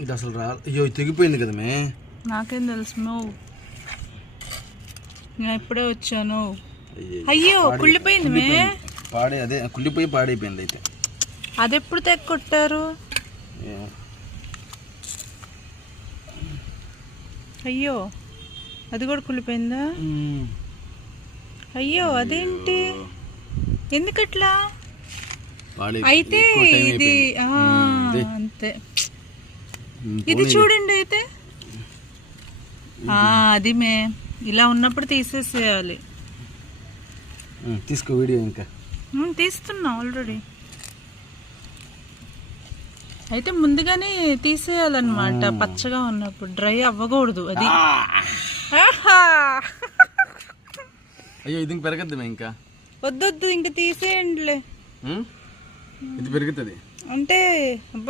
ఇది అసలు రా అయ్యో తెగిపోయింది కదా మే. నాకేం తెలుసు నువ్వు నేను ఇప్పుడే వచ్చాను. అయ్యో. కుళ్ళిపోయింది మే. పాడే అదే కుళ్ళిపోయి పాడైపోయింది అయితే. అది ఎప్పుడు తెగొట్టారు? ఏమో. అయ్యో అది కూడా కుళ్ళిపోయిందా. అయ్యో అదేంటి? ఎందుకట్లా? అయితే ఇది. అంతే. ఇది. చూడండి అయితే. ఆ, అది మే ఇలా ఉన్నప్పుడు తీసేసేయాలి. తీసుకో వీడియో ఇంకా. తీస్తున్నా ఆల్రెడీ. అయితే ముందుగానే తీసేయాలన్నమాట పచ్చగా ఉన్నప్పుడు. డ్రై అవ్వకూడదు అది! అయ్యో ఇది పెరగద్దు ఇంకా. వద్దొద్దు ఇంక తీసేయండిలే? ఇది పెరుగుతుంది. అంటే అబ్బా!